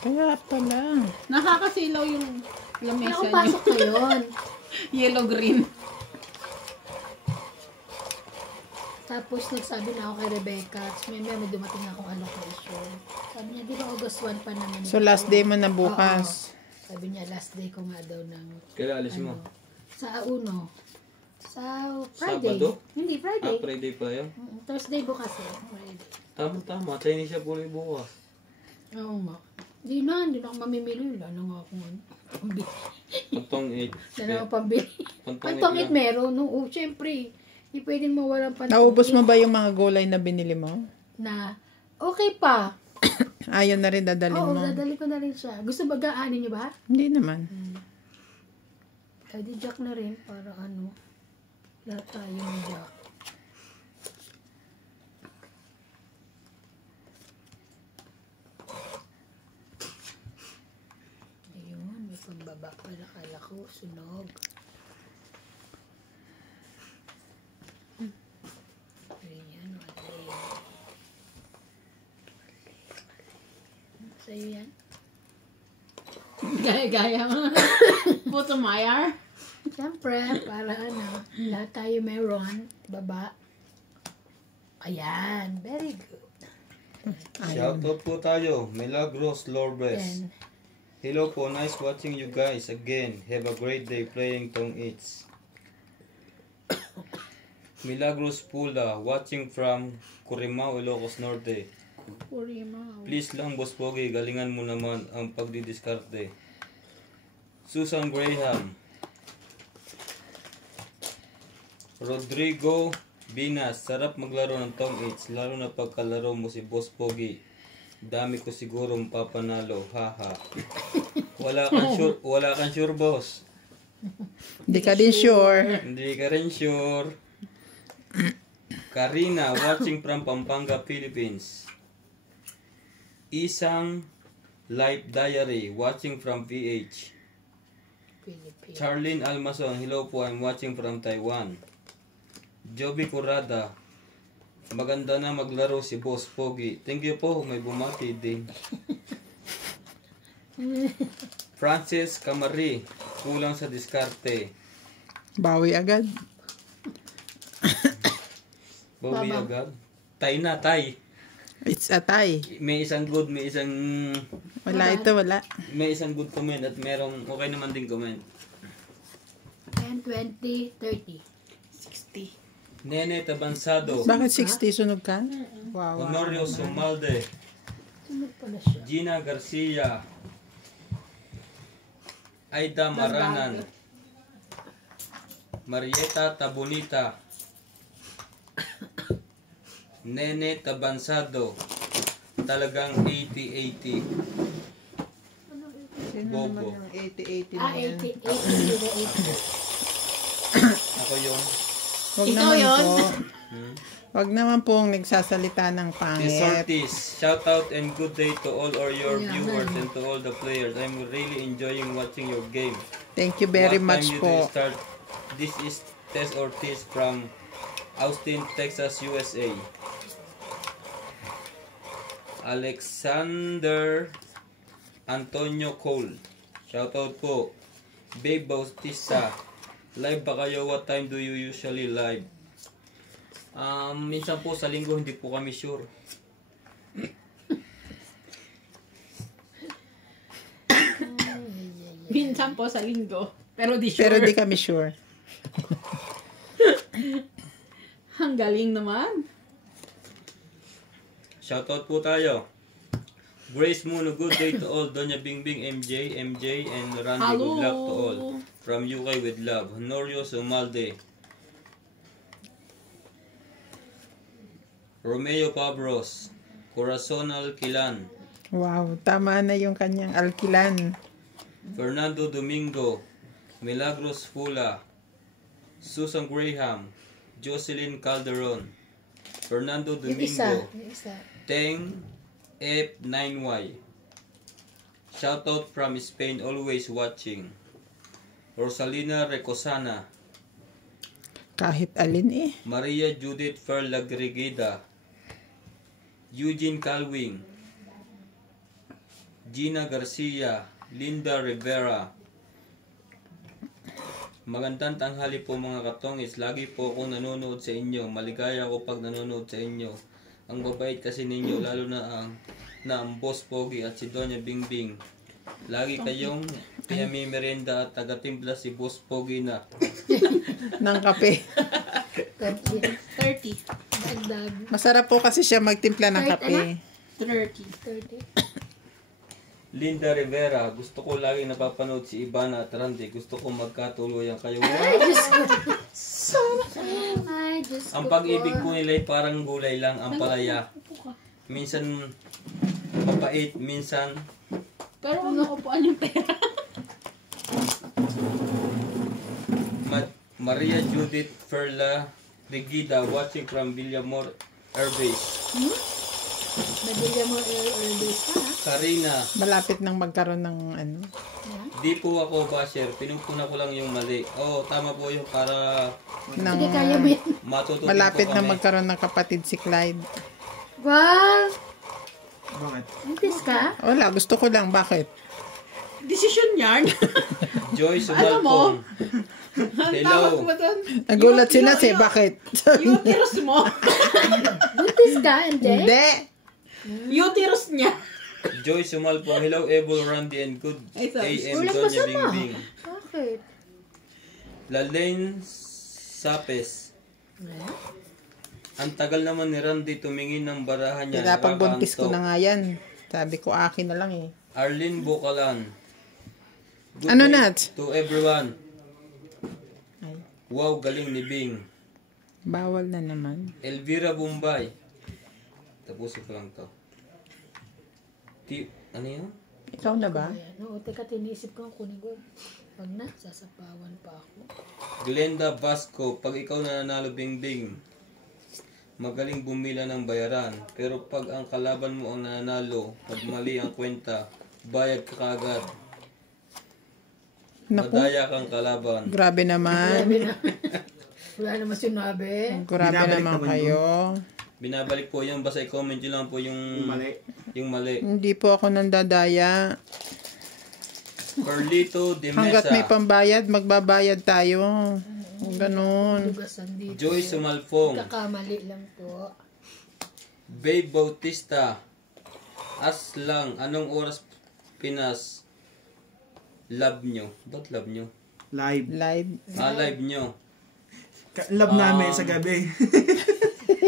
Kaya pala. Nakakasilaw yung lamesa niyo. Nakapasok na yun. Yellow-green. Tapos nagsabi na ako kay Rebecca, may dumating akong allocation. Sabi niya, di ba August 1 pa naman. So last day mo na bukas. Oo. Sabi niya, last day ko nga daw ng... Kailan alis mo? Sa Uno. Sa Friday. Sabado? Hindi, Friday. Friday pa yun? Thursday bukas eh. Friday. Tama. Chinese siya po bukas. Oo nga. Hindi na ako mamimili. Wala na nga akong pambili. Pantong 8. Wala na akong pambili. Pantong 8 meron. Oo, syempre. Hindi pwedeng mawalang pantong 8. Naubos mo ba yung mga gulay na binili mo? Na, okay pa. Ayaw na rin dadalhin mo? Oo, dadali ko na rin siya. Gusto ba gaanin niyo ba? Hindi naman. Ay, di jack na rin para ano. Lahat tayo ng jack. Ayun, may pambaba pala. Kala ko, sunog. Ayan, wala. Sa'yo yan? Gaya-gaya mo. Puto Mayar. Siyempre, para ano, lahat tayo meron. Baba. Ayan, very good. Shoutout po tayo. Milagros Lorbes. Then, Hello po. Nice watching you guys again. Have a great day playing Tong Eats. Milagros Pula. Watching from Curimao, Ilocos Norte. Kurimaw. Please lang, Boss Pogi, galingan mo naman ang pagdidiskarte. Susan Graham. Rodrigo Binas. Sarap maglaro ng Tong Eats, lalo na pagkalaro mo si Boss Pogi. Dami ko siguro mapapanalo. Haha. Wala kang sure, boss. Hindi ka din sure. Hindi ka rin sure. Karina, watching from Pampanga, Philippines. Isang Life Diary, watching from PH. Philippines. Charlene Almason, hello po, I'm watching from Taiwan. Joby Curada, maganda na maglaro si Boss Pogi. Thank you po, may bumati din. Francis Camari, kulang sa diskarte. Bawi agad. Bawi agad. Tay na, tay. It's a tie. May isang good, may isang... Wala ito, wala. May isang good comment at merong okay naman din comment. 10, 20, 30. 60. Nene Tabansado. Bakit 60 sunog ka? Wow. Honorio Sumalde. Sunod pala siya. Gina Garcia. Aida Maranan. Marieta Tabonita. Nene Tabansado. Talagang 80-80. Sino naman yung 80-80 na Ah, yan? 80, 80, 80. Ako yun. Wag Ikaw naman yun? po. Wag naman pong nagsasalita ng Miss pangit. Ortiz, shout out and good day to all your viewers and to all the players. I'm really enjoying watching your game. Thank you very What much time you po. do start? This is Tess Ortiz from Austin, Texas, USA. Alexander Antonio Cole, shout out po. Babe Bautista, live ba kayo? What time do you usually live? Minsan po sa linggo, hindi po kami sure. Minsan po sa linggo. Pero di sure. Pero di kami sure. Ang galing naman. Shoutout po tayo. Grace Muno, good day to all. Donya Bingbing, MJ, and Randy, Hello. good luck to all. From UK with love. Honorio Sumalde. Romeo Pabros. Corazon Alquilan. Wow, tama na yung kanyang alkilan. Fernando Domingo. Milagros Fula. Susan Graham. Jocelyn Calderon. Fernando Yung isa. Domingo. Yung isa. Teng F9Y. Shoutout from Spain, always watching. Rosalina Recosana. Kahit alin eh. Maria Judith Ferlagrigida. Eugene Calwing. Gina Garcia, Linda Rivera. Magandang tanghali po mga katongis. Lagi po akong nanonood sa inyo. Maligaya ako pag nanonood sa inyo. Ang babait kasi ninyo, lalo na ang Boss Pogi at si Doña Bingbing. Lagi kayong pinamimerienda at tagatimpla si Boss Pogi na. Ng kape. 30. 30. Dagdag. Masarap po kasi siya magtimpla ng Kahit kape. 30. 30. Linda Rivera, gusto ko lagi napapanood si Ivana at Randy. Gusto ko magkatuluyan kayo. Ay, Diyos ko. Ay, Diyos ko. Ang pag-ibig po nila ay parang gulay lang ang palaya. Minsan mapait, minsan Pero huwag nakupuan yung pera. Maria Judith Ferla Regida watching from Villamor Airbase. Nabigyan mo air-base ka, ha? Karina, Malapit nang magkaroon ng ano. di po ako basher, pinupuna ko lang yung mali. Oo, tama po yung para Ng, Sige, kaya mo yan. matutunan malapit po na kami. magkaroon ng kapatid si Clyde. Wow! Bakit? Buntis ka? Wala, gusto ko lang. Bakit? Decision yarn. Joy Ano mo? Sumalpong. Ang tawag Hello. mo doon? Nagulat sila si bakit? Uterus mo. Buntis ka, hindi? Hindi. Uterus niya. Joy Sumalpong. Hello, Ebol, Randy, and good Ay, sorry. AM, Walang Doña masama. Bingbing. Bakit? Lalaine Sapes. Ang tagal naman ni Randy tumingin ng barahan niya. Pinapagbuntis ko Nakakaantok. na nga yan. Sabi ko, akin na lang eh. Arlene Bukalan. Good Ano, day Nat? to everyone. Ay, Wow, galing ni Bing. bawal na naman. Elvira Bombay. Tapusin ko lang to. Ano yan? Ikaw na ba? Ayan, oo, teka, tinisip ko ang kunin ko. Wag na, sasapawan pa ako. Glenda Vasco. Pag ikaw nananalo, Bingbing, magaling bumila ng bayaran. Pero pag ang kalaban mo ang nanalo, pag mali ang kwenta, bayad ka kaagad. Naku, Madaya kang kalaban. grabe naman. Grabe na. Wala naman sinabi. Grabe Binabalik naman naman kayo. Binabalik po yan. Basta i-comment nyo lang po yung Mali. Yung mali. Hindi po ako nandadaya. Carlito de Hanggat may Mesa. pambayad, magbabayad tayo. Ganon. Lugasan dito. Joy Sumalfong. Kakamali lang po. Babe Bautista. Aslang. Anong oras Pinas? Love nyo. Ba't love nyo? Live. Live. Live nyo. Love namin sa gabi.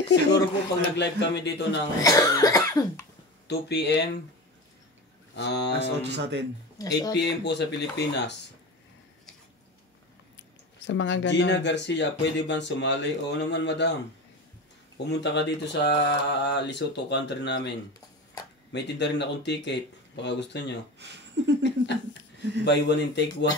Siguro po pag nag-live kami dito ng 2 p.m. Alas 8 sa atin. 8 p.m. po sa Pilipinas. Sa mga Gina ganon. Garcia, pwede bang sumali? Oo naman, madam. Pumunta ka dito sa Lesotho country namin. May tinda rin akong ticket. Baka gusto nyo. Buy one and take one.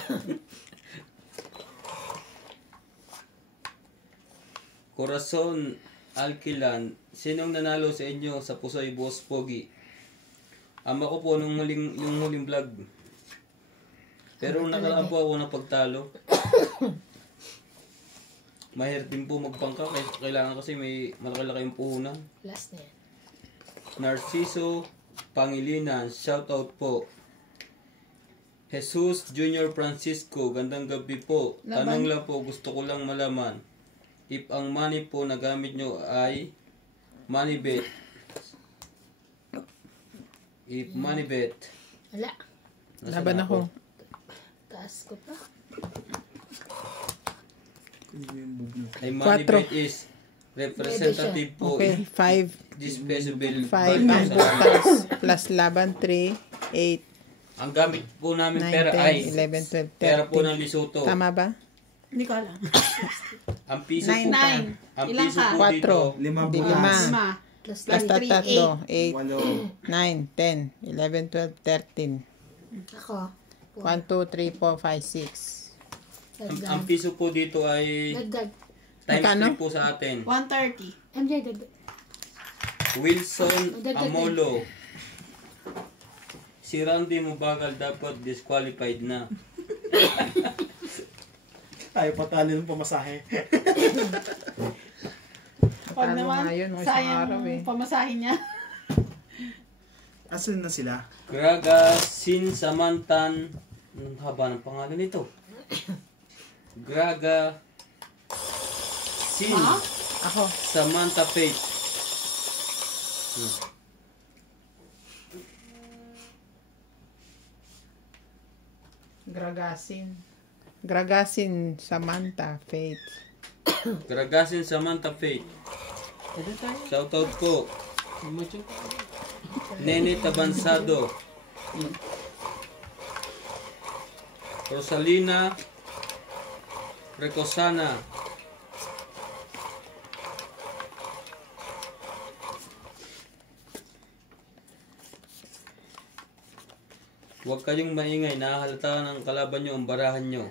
Corazon Alquilan, sinong nanalo sa inyo sa Pusoy Boss Pogi? Ama ko po yung huling vlog. Pero nakaraan po ako napagtalo. Mahirap din po magpangka. Kailangan kasi may malaki-laki yung puhunan. Last na yan. Narciso Pangilinan, shout out po. Jesus Junior Francisco, gandang gabi po. Tanong lang po, gusto ko lang malaman. If ang money po na gamit nyo ay money bet. If money bet. Wala. Nasaan Laban ako. Taas ko pa. Ay money Quatro. bet is representative po. Okay, 5. Disposable 5 ang butas. Plus laban 3, 8, Ang gamit po namin 9, pera ay 10, 11, 12, 13. pera po ng Lesotho. Tama ba? Hindi ko alam. Ang piso po, 9. ang Ilan piso ka? po dito, 4. Lima Hindi bukas. 5. 5. Plus Plus 3. tatlo. 8, Walo. 9, 10, 11, 12, 13. Ako. 1, 2, 3, 4, 5, 6. ang piso po dito ay Dagdag. times Magkano? 3 po sa atin. 130. MJ, dagdag. Wilson Dagdag. Amolo. Si Randy Mubagal dapat disqualified na. Tayo patalo ng pamasahe. Pag Talo naman, nga yun, nung isang sayang araw eh. pamasahin niya. Asan na sila? Graga Sinsamantan. Ang haba ng pangalan nito. Graga Sin Ako. Samantha Faith. Gragasin, Samantha, Faith. Gragasin Samantha Faith. Shoutout po. Nene Tabansado. Rosalina Recosana. Huwag kayong maingay, nahahalata ng kalaban nyo ang barahan nyo.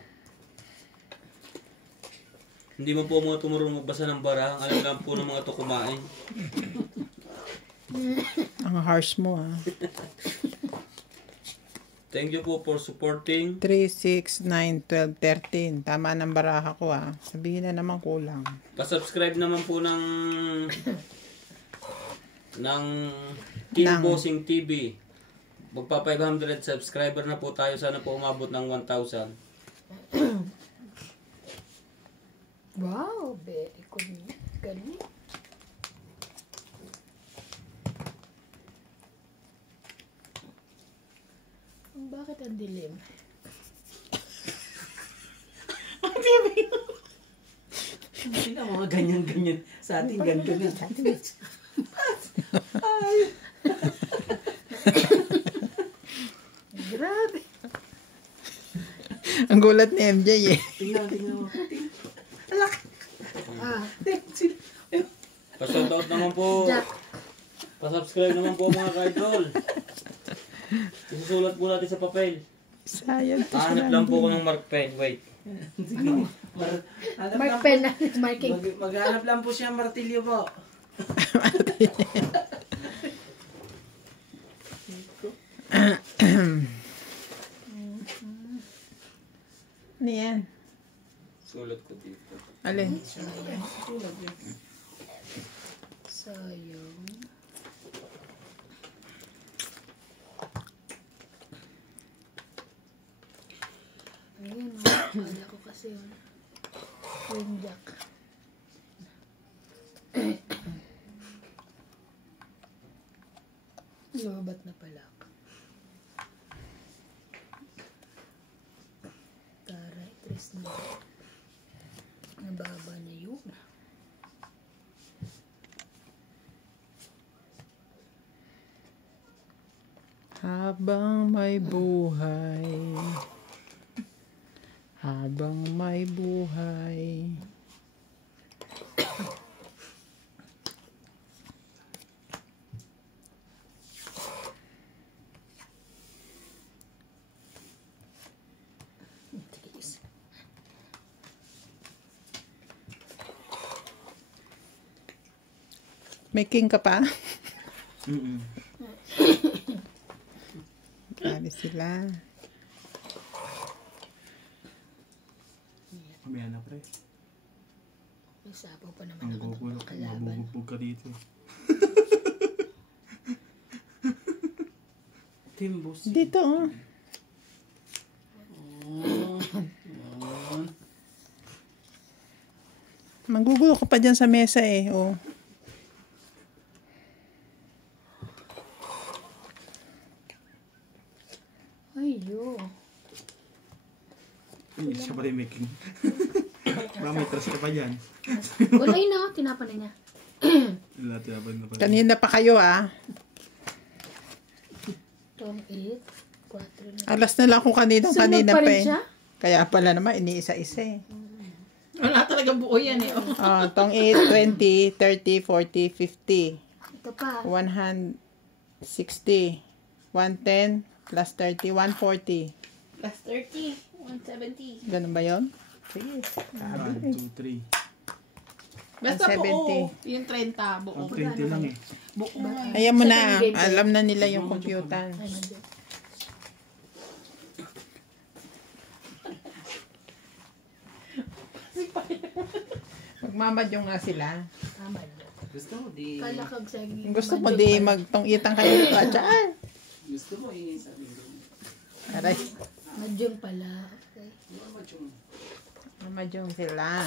Hindi mo po mga tumurong magbasa ng barahan, alam lang po ng mga to kumain. Ang harsh mo, ha. Thank you po for supporting. 3, 6, 9, 12, 13. Tama ng baraha ko, ha. Sabihin na naman kulang. Pa-subscribe naman po ng King Ng- Bossing TV. Magpa 500 subscriber na po tayo. Sana po umabot ng 1,000. Wow, very good. Galing. Bakit ang dilim? Hindi na mga ganyan-ganyan. Sa ating ganyan. Grabe. Ang gulat ni MJ, eh. Tingnan mo. Ah, Pa-shoutout naman po. Jack. Pa-subscribe naman po mga ka-idol. Isusulat po natin sa papel. Sayang to Hanap lang po ko ng mark pen. Wait. Mark pen na. Marking. Maghanap lang po siya ng martilyo po. Ano yan? Sulat ko dito. Alin? Sayang. Ayun, akala ko kasi yung Jack. Lobat na pala. Taray, tres na. Nababa na yun. Habang may buhay. Habang may buhay. May king ka pa? Grabe sila. Mamaya na, pre. May sapaw pa naman Ang ako gugulo ng ka. kalaban. Mabubugbog ka dito. Timbos. Dito, oh. Magugulo ka pa dyan sa mesa, eh. Oh. Ay, yo. Hindi siya pa rin making. May trust ka pa dyan. Wala yun na, tinapa na niya. Lahat yaban na pa. Kanina pa kayo, ah. Tong 8, 4 na. Alas na lang ako kanina Sunod pa pa, rin eh. siya? Kaya pala naman, iniisa-isa, eh. Wala talaga buo yan eh. Oh. Oh, tong 8, 20, 30, 40, 50. Ito pa. 160, 110, plus 30, 140. Plus 30, 170. Ganun ba yun? Sige. 1, 2, 3. Basta 170. buo. Yung 30, buo. Ang 20 lang eh. Buo nga. Ayan mo na. Second game, eh. Alam na nila yung computer. Ay, nandiyan. Magmamadyong nga sila. Tama yun. Gusto mo di... Kalakag sa Gusto mo di magtong-itang kayo pa dyan. Gusto mo sabi ko. Aray. Madyong pala. Okay. Madyong sila.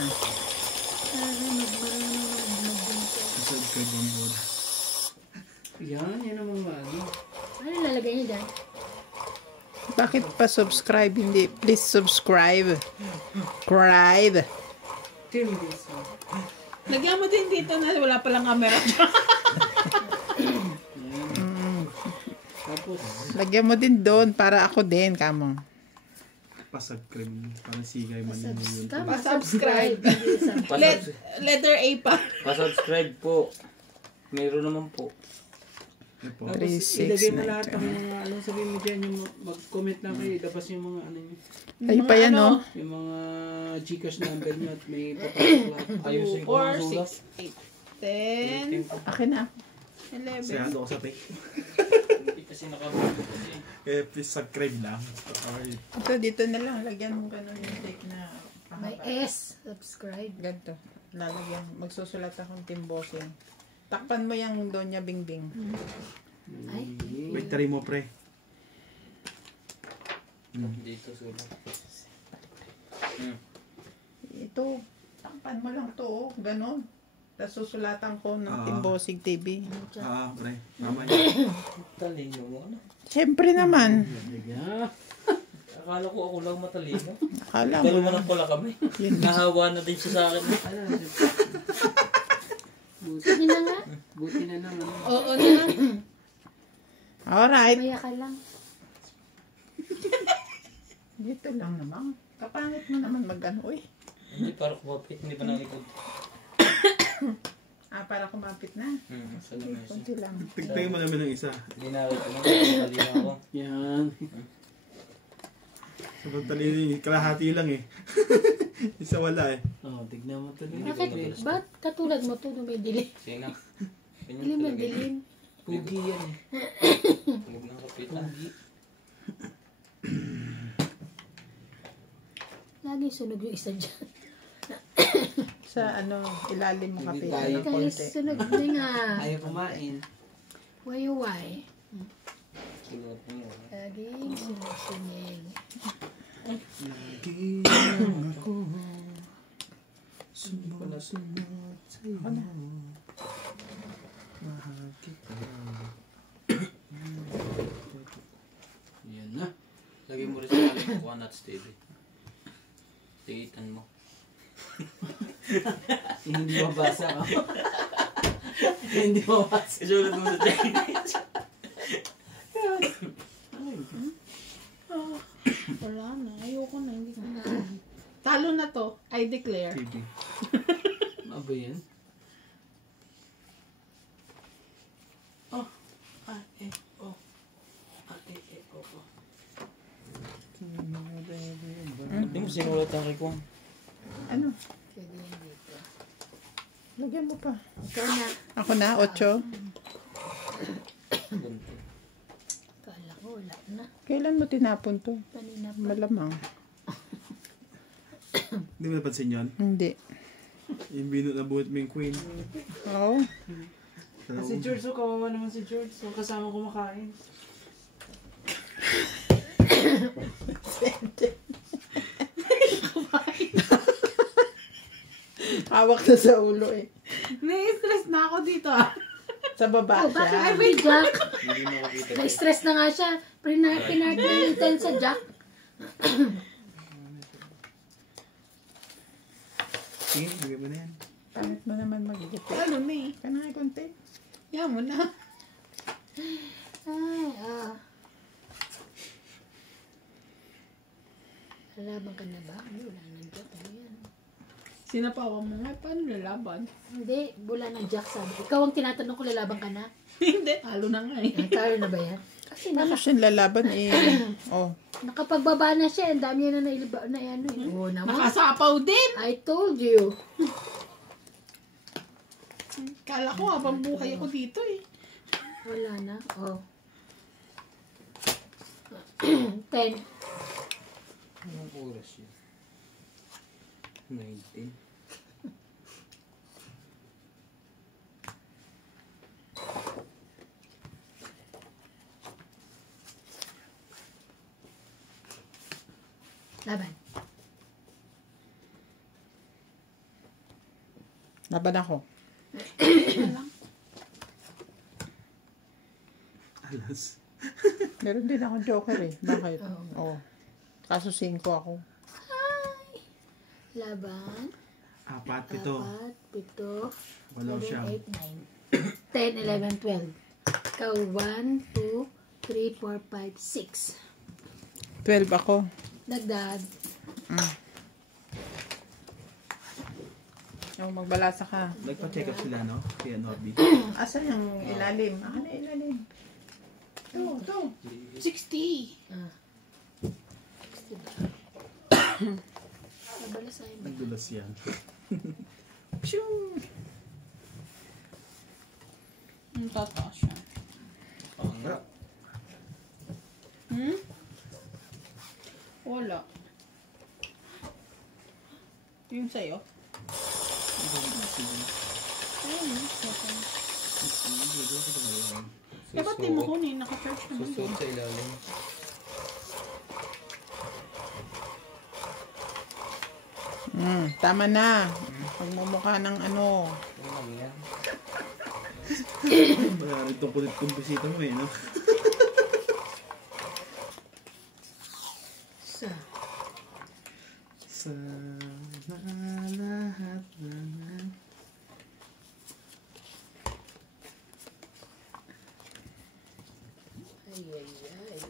Madyong siya. Subscribe on board. Yan ang mga ano. Ano lalagay niya dyan? Bakit pa subscribe? Hindi. Please subscribe. Subscribe. Tim this. Lagyan mo din dito na wala palang camera. Tapos, Lagyan mo din doon para ako din, kamo. Pa-subscribe. Parang sigay man yun. Tama, Subscribe. Hindi, subscribe. Letter A pa. Pa-subscribe po. Meron naman po. Ito po. tapos 3, 6, ilagay mo 9, lahat ng mga, ano sabihin mo dyan, yung mag-comment lang kayo, labas yung mga ano nyo. Ay pa yan, oh. Yung mga Gcash number nyo at may papasok lahat. Ayusin ko 4, ang sulat. 6, 8, 10, Akin na. 11. Sayado ko sa take. Hindi kasi nakabuto kasi. Please subscribe lang. Okay. Ito, dito na lang. Lagyan mo ganun yung take na May pahaba. S. Subscribe. Ganito. Lalagyan. Magsusulat akong timbosing. Takpan mo yung Doña Bingbing. Ay. Wait, tari mo pre. Dito sulat. Ito, takpan mo lang to, oh. Ganon. Tapos susulatan ko ng Ah. Timbosing TV. Pre. Tama yun. Talino mo ano? Siyempre naman. Yeah. Akala ko ako lang matalino. Akala mo. Dalawa na pala kami. Nahawa na din siya sa akin. Sige na nga. Buti na lang. Ano. Oo na. Alright. Maya ka lang. Dito lang naman. Kapangit mo naman mag-ano, uy. Hindi para kumapit. Hindi pa nalikod. Para kumapit na. Sa lamesa. Kunti lang. Tigtayin mo naman ng isa. Linawit ko na. Talino ako. Yan. Sa pagtalino yun, kalahati lang eh. Isa wala eh. Oh, tignan mo tuloy. Bakit? Ba't katulad mo to may dilim? Sige na. Dilim na dilim. Pugi yan eh. Huwag nang kapitan. Lagi sunog yung isa dyan. Sa ano, ilalim mo Hindi kapit tayo ng Kaya konti. sunog na nga. Ayaw kumain. Why? Sulat mo. Laging sunod-sunig. Lagi ako sumusunod sa'yo. Mahal kita. Yan na. Lagay mo rin sa aling kuha nuts TV. Tigitan mo. Hindi mabasa ka. Hindi mabasa. Isulat mo sa Chinese. Wala na. Ayoko na. Hindi ko na. Talo na to. I declare. TV. Ano ba yan? Oh. Hindi mo sinulat ang rekwang. Ano? Pwede yan dito. Lagyan mo pa. Ikaw na. Ako na, 8. Ganito. Kala ko wala na. Kailan mo tinapon to? Kanina pa. Malamang. Hindi mo napansin yun? Hindi. Yung binot na buhat mo yung queen. Oo. Si George, so kawawa naman si George. So kasama kumakain. Hawak na sa ulo eh. Nai-stress na ako dito ah. Sa baba Oh, bakit siya. may Jack? Hindi mo makita. Na-stress na nga siya. Pinart na yung ten sa Jack. Sige, bigyan mo na yan. Pangit mo naman magigit. Ano na eh. Kanangay konti. Yan mo na. Ay, Lalaban ka na ba? Ay, wala nang Jack. Ano yan? Sinapawan mo nga. Paano lalaban? Hindi, wala nang Jack sabi. Ikaw ang tinatanong ko lalaban ka na. Hindi. Talo na nga eh. Ay, talo na ba yan? Kasi Paano siya lalaban eh? Oh. nakapagbaba na siya. Ang dami niya na nailiba na ano eh. Oo naman. Nakasapaw din. I told you. Kala ko habang buhay ako dito eh. Wala na. Oh. 10. Anong oras yun? 19. Laban. Laban ako. Alas. Meron din akong joker eh. Bakit? Oo. Oo. Kaso 5 ako. Laban. 4, 7. 4, 7, Walo 8, siyam. 9. 10, 11, 12. Ikaw, 1, 2, 3, 4, 5, 6. 12 ako. Dagdag. Oh, magbalasa ka. Nagpa-check up sila, no? Kaya Norby. Asan yung ilalim? Akin na ilalim. Ito. 60. Ah. 60 ba? Nabalasahin mo. Nagdulas yan. Tataas siya. Pangarap. Wala. Yung sa'yo? Ayun. Eh, ba't di mo kunin? Naka-charge naman Susuot din. sa ilalim. Tama na. Pagmumukha ng ano. Ano lang yan? Wala rin itong kulit-kong bisita mo eh, no? Sa. Sana lahat na Ay, ay, ay.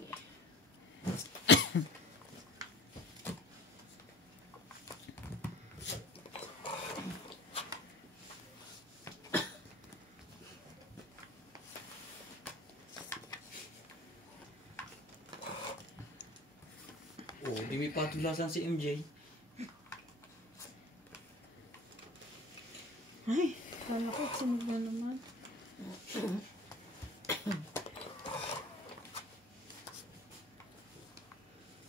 Oh, di may patulasan si MJ. Ay, kala ko sunog na naman.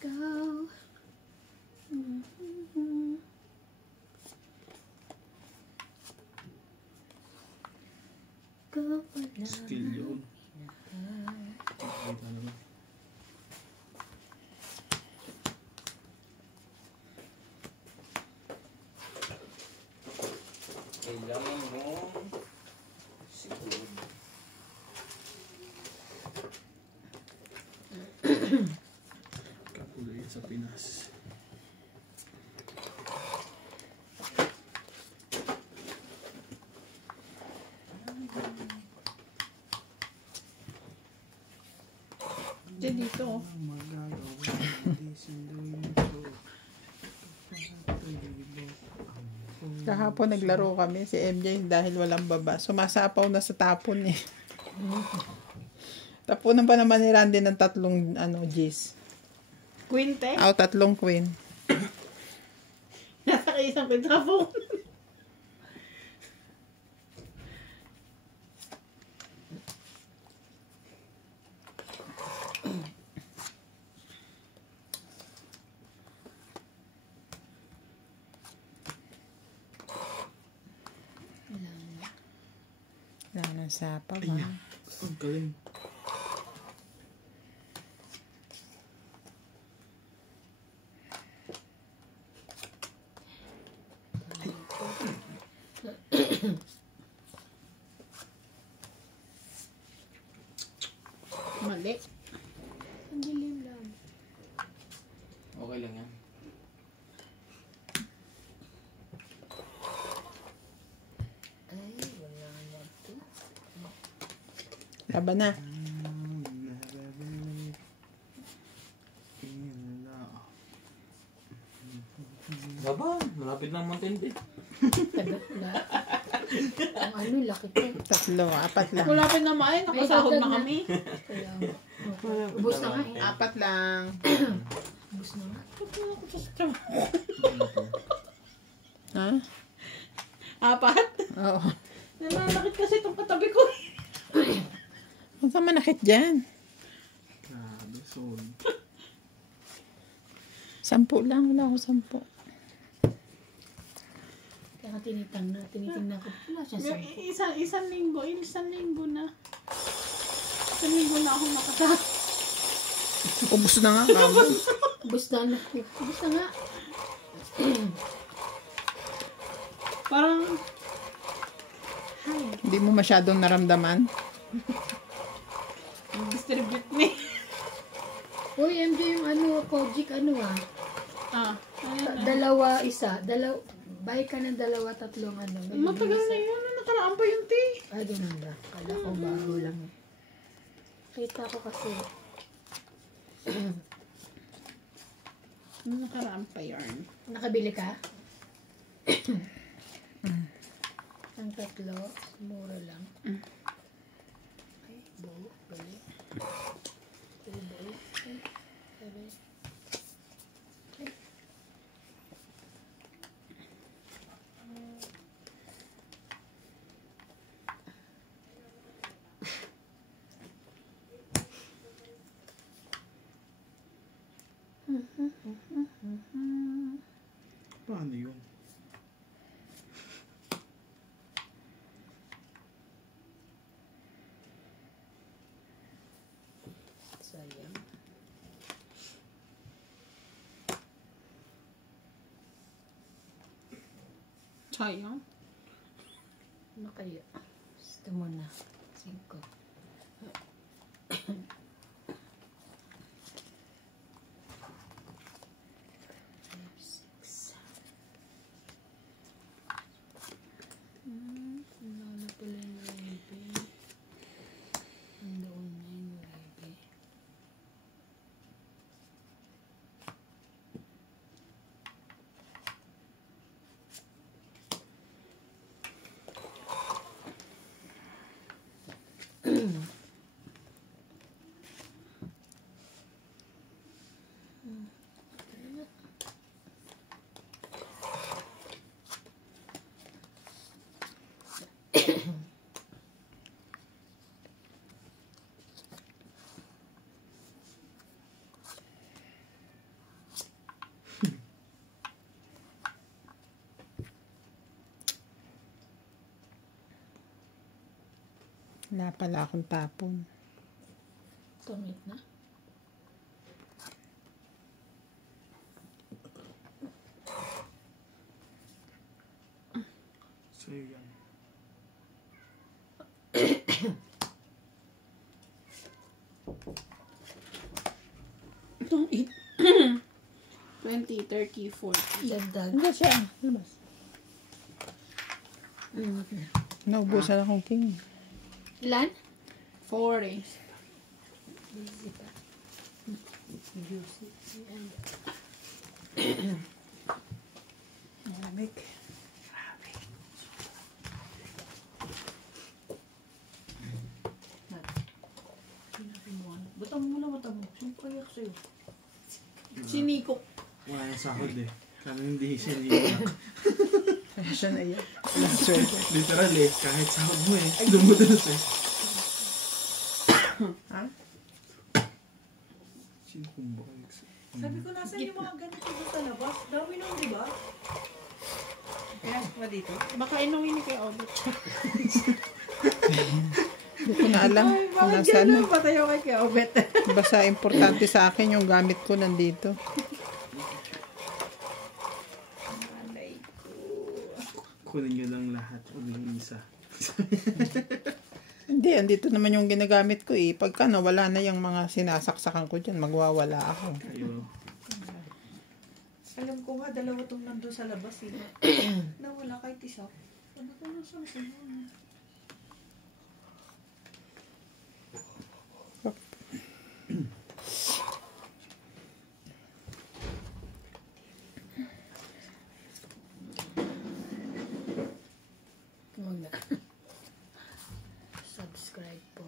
Go. Go wala. skill yun. Kita naman. Kailangan mo siguro. Kakulay sa Pinas. Diyan dito. Oh. Magagawa hindi sinduin ito. Kahapon naglaro kami si MJ dahil walang baba. Sumasapaw na sa tapon eh. Tapunan pa naman ni Randy ng 3 G's. Quinte. 3 queen. Nasa kayo isang pintrafo. Wala nang sapaw Ay, ha. ang galing. Mali. Ang dilim lang. Okay lang yan. Ay, wala na to. Laban na. Laban, malapit ng Mountain Dew. Tagat na. Ang ano, laki ko. 3, 4 lang. Wala pa naman. Nakasahod na kami. Kaya, ubus na nga eh. 4 lang. Ubus na nga. Ako sa trabaho. Ha? 4. Oo. Nananakit kasi itong katabi ko. Huwag ka manakit dyan. Grabe, soul. 10 lang. Wala ako 10. Kaya tinitingnan ko. Wala siya sa Isang linggo na. Isang linggo na ako nakasahod. Ubus na nga. Kamo. Ubus na. Ubus na nga. Parang, Hindi mo masyadong naramdaman. distribute ni. Uy, MJ yung ano, Kojic ano ah. Ayan. Dalawa, isa. Buy ka ng dalawa, tatlong ano. Matagal na yun. Nakaraan pa yung tea. Ay, ganun ba? Kala ko bago lang eh. Kita ko kasi. Nakaraan pa yarn. Nakabili ka? Ang tatlo, mura lang. Ay, buo, bali. Ay, buo. Ay, sabi. Ay. Paano yun? Sayang. Sayang. Ano kaya? Gusto mo na. 5. Ano pala yung rebe? Nandoon na yung rebe. Wala pala akong tapon. Tumit na. Sa'yo yan. Itong 20, 30, 40. Dagdag. Hindi siya. Labas. Naubusan akong king. Ilan? 40. Busy pa. Juicy. Malamig. Butang mo na, butang mo. Siyempre kayak sa'yo. Sinikok. Wala yung sahod eh. Kami hindi siya niliyak. Kaya siya naiyak. Wala sweldo. Literal eh, kahit sahod mo eh. Dumudulas eh. Ha? Sino kong ba? Sabi ko, nasan yung mga ganito doon sa labas? Dami nung, di ba? Kaya, ba dito? Baka inuwi ni kay Obet. Hindi ko na alam Ay, kung bakit nasaan. gano'n? Patayo kay Obet. Basta importante sa akin yung gamit ko nandito. Alay ko. Kunin nyo lang lahat. Huwag lang isa. Hindi, andito naman yung ginagamit ko eh. Pagka nawala na yung mga sinasaksakan ko dyan, magwawala ako. Kayo. Alam ko nga, dalawa tong nandun sa labas eh. Nawala kahit isa. Ano ko na sa mga? Muna. Subscribe po.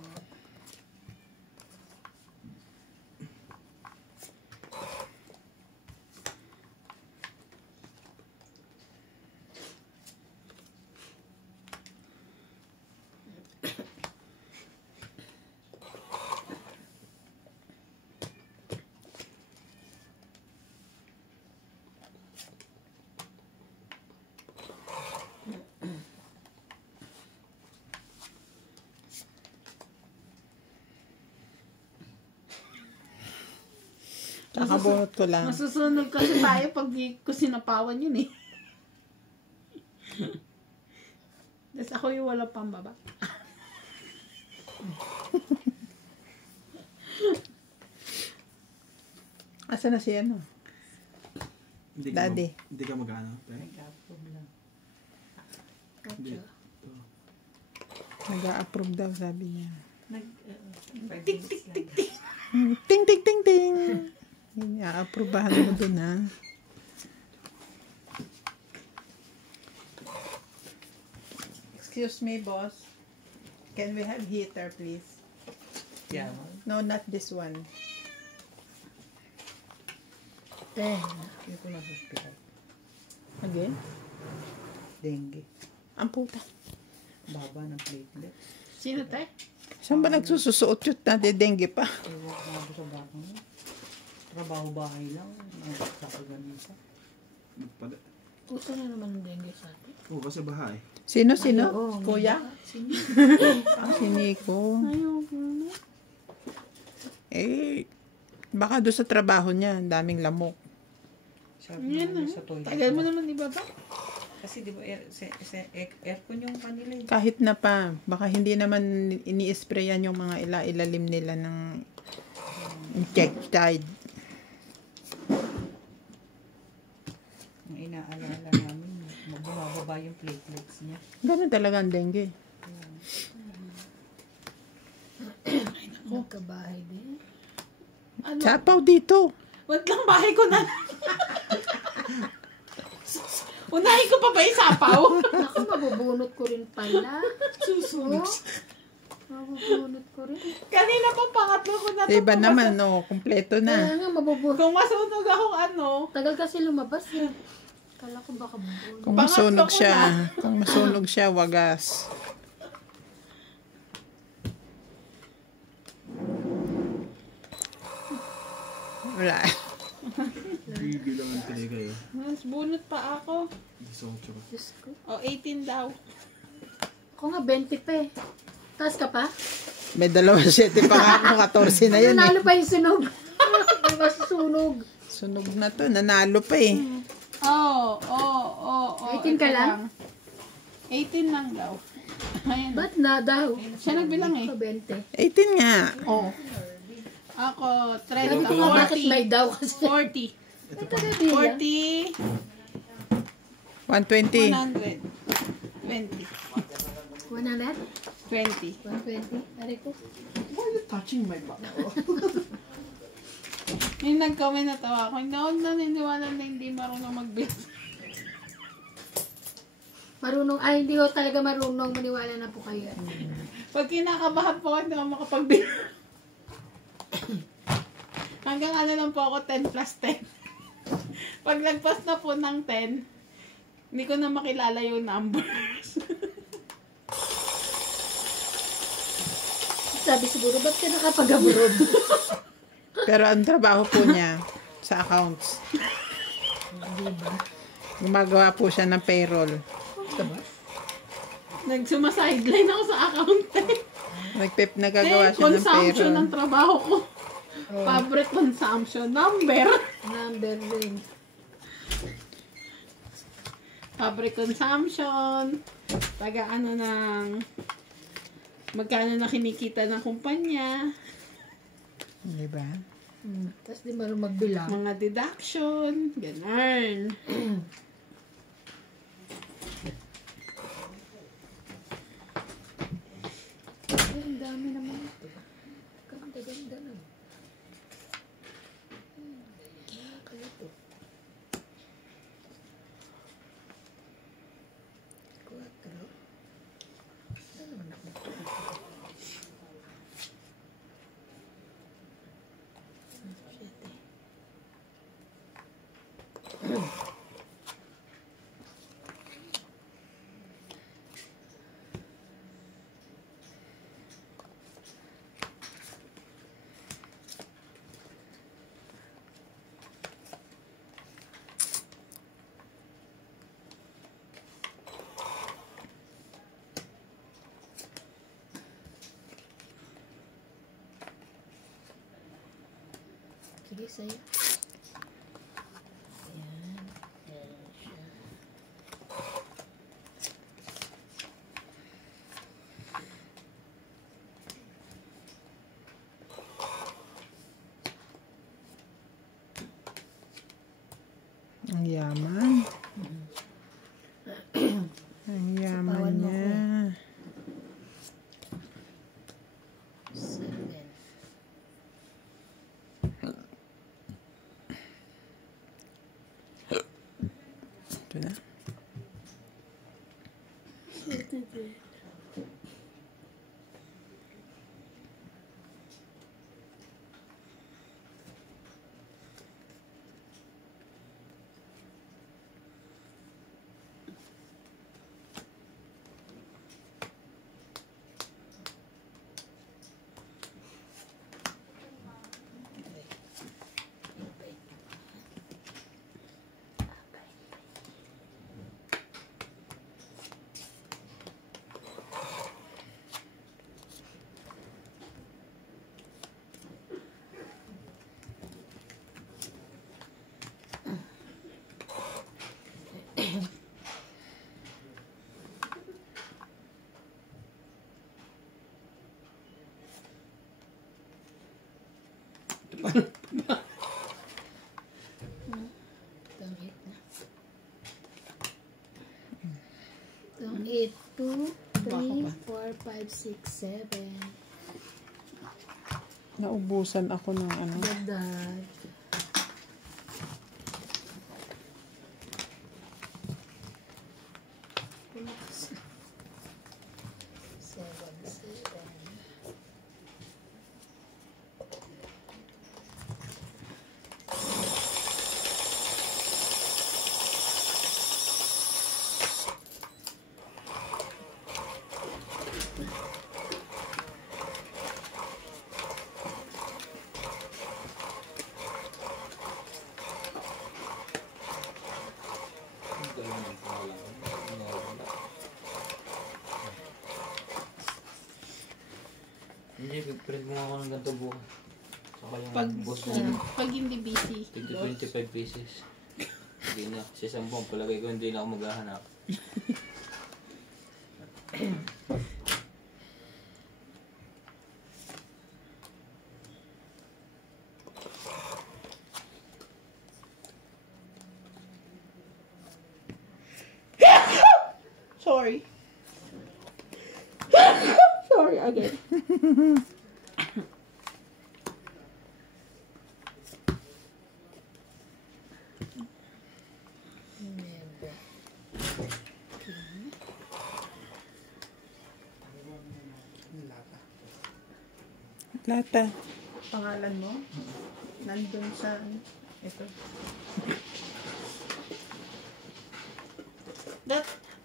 Nakabunot ko lang. Masusunog kasi tayo pag di ko sinapawan yun eh. Tapos ako yung wala pang baba. Asa na si ano? Hindi Daddy. Hindi ka mag-ano? Nag-approve lang. Hindi. Nag-a-approve daw, sabi niya. Tik, tik, tik, tik. Ting, ting, ting, ting. I-approvehan mo dun, ha? Excuse me, boss. Can we have heater, please? Yeah. No, not this one. 10. Hindi ko na hospital. Again? Dengue. Ang puta. Baba ng platelet. Sino tayo? Saan ba nagsususuot yun na dengue pa? Ewan ko nga sa bata mo. Trabaho bahay lang. Nakakaganisa. Magpada. Puso na naman ang dengue sa atin. Oo, kasi bahay. Sino? Oo, Kuya? Sino? Ah, si Nico. Ayoko na. Eh, baka doon sa trabaho niya, ang daming lamok. Sabi Yan namin na. sa toilet. Tagal mo naman ibaba. Kasi di ba aircon yung kanila eh. Kahit na pa, baka hindi naman ini-sprayan yung mga ilalim nila ng insecticide. Ang inaalala namin, bumababa yung platelets niya. Ganun talaga ang dengue. Nagkabahay din. Ano? Sapaw dito. Wait lang, bahay ko na. Unahin ko pa ba yung sapaw? Naku, mabubunot ko rin pala. Susunod. Mabubunot ko rin. Kanina pa pangatlo ko na. Iba naman, no, kompleto na. Kaya nga, mabubunot. Kung masunog akong ano, Tagal kasi lumabas eh. Kala ko baka bubunot. Kung Pangatlo masunog ko siya, kung masunog siya, wagas. Wala. Bibilangan tuloy kayo. mas bunot pa ako. Gusto ko tsaka. Diyos ko. O, 18 daw. Ako nga, 20 pa eh. Taas ka pa? May 27 pa nga ako, 14 na yun eh. Nanalo pa yung sunog. Di ba susunog? Sunog na to, nanalo pa eh. Oo. 18 ka ito lang? 18 lang daw. Ayan. Ba't na daw? Siya nagbilang eh. Ako 20. 18 nga. Oo. Ako, 30, Ako bakit may 40. daw kasi? 40. Ito na bilang. 40. 120. 100. 20. 100? 20. 120? Ari ko. Why are you touching my back? Yung nag-comment na tawa ako, hindi ako naniniwala na hindi marunong magbilang. Marunong, ay hindi ko talaga marunong. Maniwala na po kayo. Pag kinakabahan po ako, hindi ako makapagbilang. Hanggang ano lang po ako, 10 plus 10. Pag nagpas na po ng 10, hindi ko na makilala yung numbers. Sabi siguro, ba't ka nakapag-abroad? Pero ang trabaho po niya sa accounts. Gumagawa po siya ng payroll. Nagsuma-sideline ako sa account. Nagagawa siya ng Consumption ng payroll. trabaho ko. Fabric consumption number. Number rin. Fabric consumption. Taga ano ng magkano na kinikita ng kumpanya. Diba? Tapos di marunong magbilang. Mga deduction. Ganun. Ay, ang dami naman ito. Ganda-ganda na. Kaya ito. 4. Ano naman ako? 7. Sige, sa'yo. Ang yaman. Ang yaman Sapawan mo niya. ko. 7. Ito na. Itong 8 na. Itong 8, 2, 3, 4, 5, 6, 7. Naubusan ako ng ano. Dagdag. Hindi, print mo ako ng ganito bukas. Saka yung Pag, boss mo. pag hindi busy. Tigto 25 pieces. Hindi na. Sa 10 palagay ko hindi na ako maghahanap. Sorry. Sorry again. Lata. Pangalan mo? Nandun sa ito.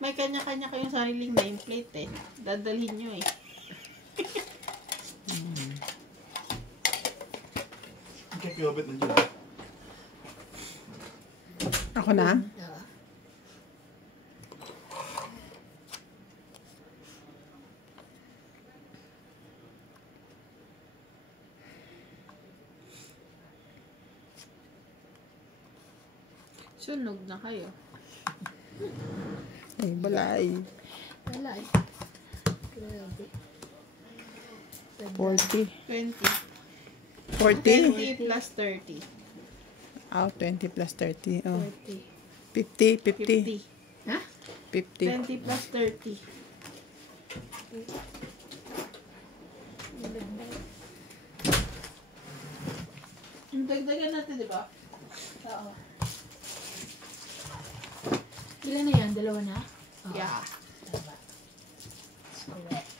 May kanya-kanya kayong sariling nameplate eh. Dadalhin nyo eh. Check yung abit ng dyan. Ako na? Sunog na kayo. Ay, balay. Wala eh. Grabe. 40. 20. 40? 20 plus 30. Oh, 20 plus 30. Oh. 40. 50. 50. 50. Ha? 50. 20 plus 30. Yung dagdagan natin, di ba? Oo. Ilan na yan? Dalawa na? Oo. Yeah. Tama. Correct. Correct.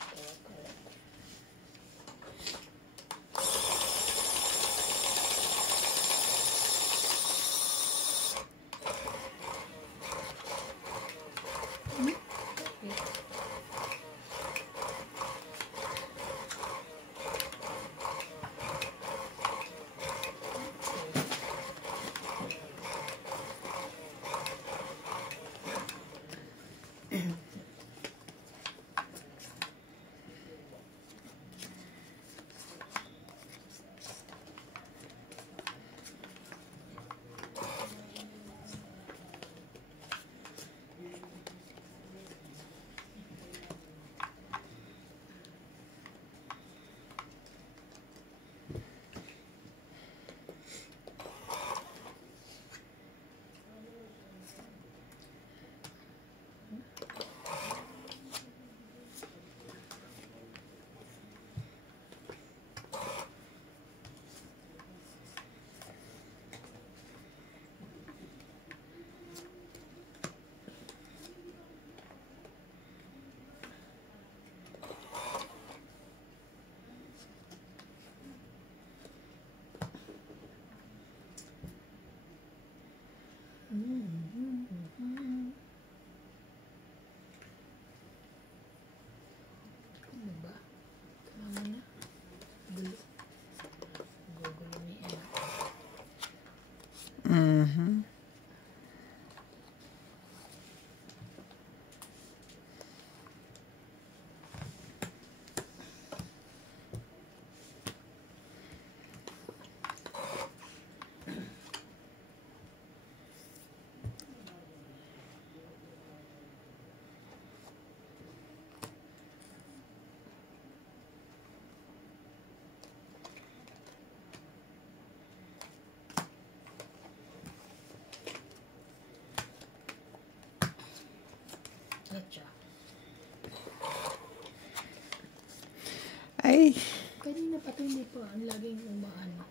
Ay, Kanina pa ito, hindi pa. Ang laging umaano.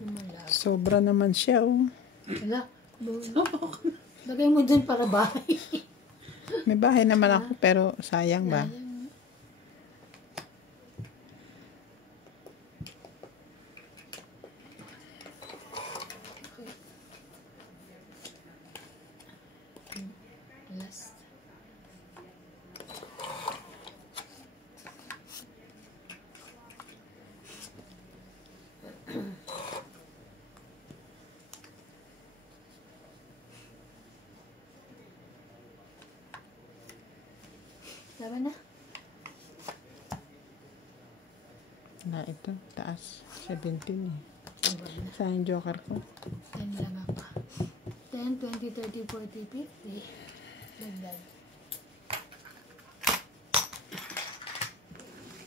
Lumalag. sobra naman siya, oh. Wala. Lagay mo dun para bahay. May bahay naman ako, pero sayang ba? Sayang. Last. Tama na. Na ito, taas. 17 eh. Tama na. Saan yung joker ko? 10 lang ako. 10, 20, 30, 40, 50. Dagdag.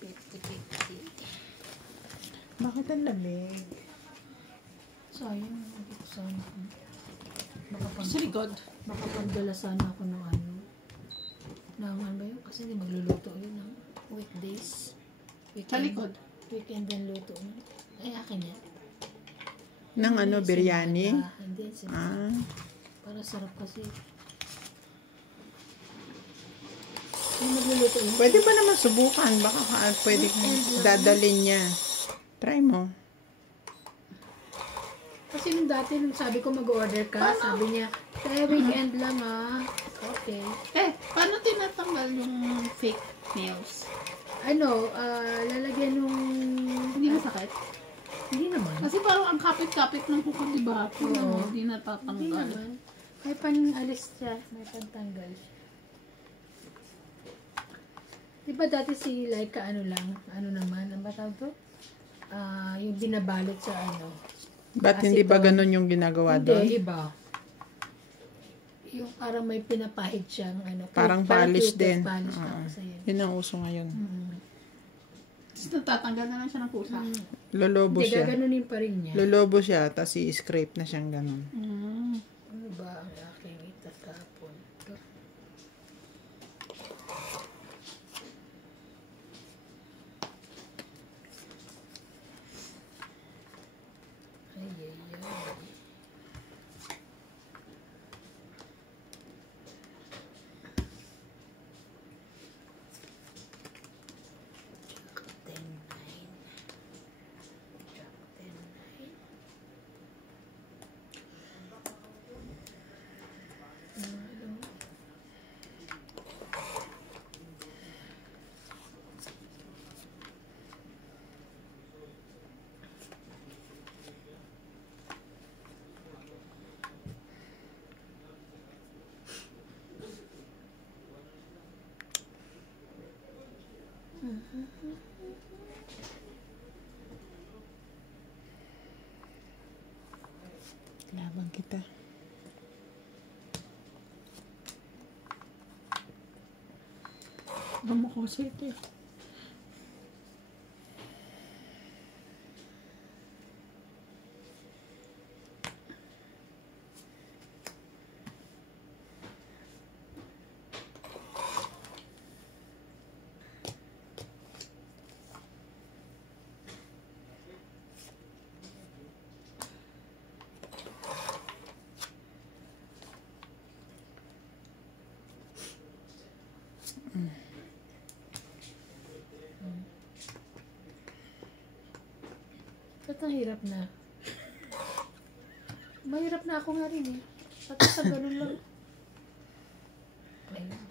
50, 50. Bakit ang lamig? Sayang. Hindi ko sana. Sa likod. Makapagdala sana ako ng ano. Naman ba yun? Kasi hindi magluluto yun ng weekdays. Sa likod. Weekend din luto yun. Ay, akin yan. Nang ano, Hindi, biryani? sinata. Hindi, sinata. Ah, Para sarap kasi. Hindi magluluto yun. pwede ba naman subukan? Baka pwede kong dadalin niya. Try mo. Kasi nung dati, nung sabi ko mag-order ka, sabi niya, kaya weekend lang ah. Okay. Paano tinatanggal yung fake nails? Ano, lalagyan nung... Hindi masakit? Hindi naman. Kasi parang ang kapit-kapit ng kuko, di ba? Oo. Hindi Hindi natatanggal. naman. May pan-alis siya. May pantanggal siya. Di ba dati si Laika ano lang? Ano naman? Ang batawag to? Yung binabalot sa ano. Ba't hindi ba Acetone. ganun yung ginagawa Hindi, doon? iba. Yung parang may pinapahid siyang ano. Parang polish cuticle din. Polish Oo. tapos ayun. Yun ang uso ngayon. Tapos natatanggal na lang siya ng pusa. Lolobo Hindi, siya. gaganunin pa rin niya. Lolobo siya, tapos i-scrape na siyang ganun. Ano ba ang aking itatapon? Ito. Ay, ay, ay. Jack 10-9. Jack 10-9. Laban kita. Gumukusit eh. Ba't ang hirap na? Mahirap na ako nga rin eh. Pati sa ganun lang. Ayun.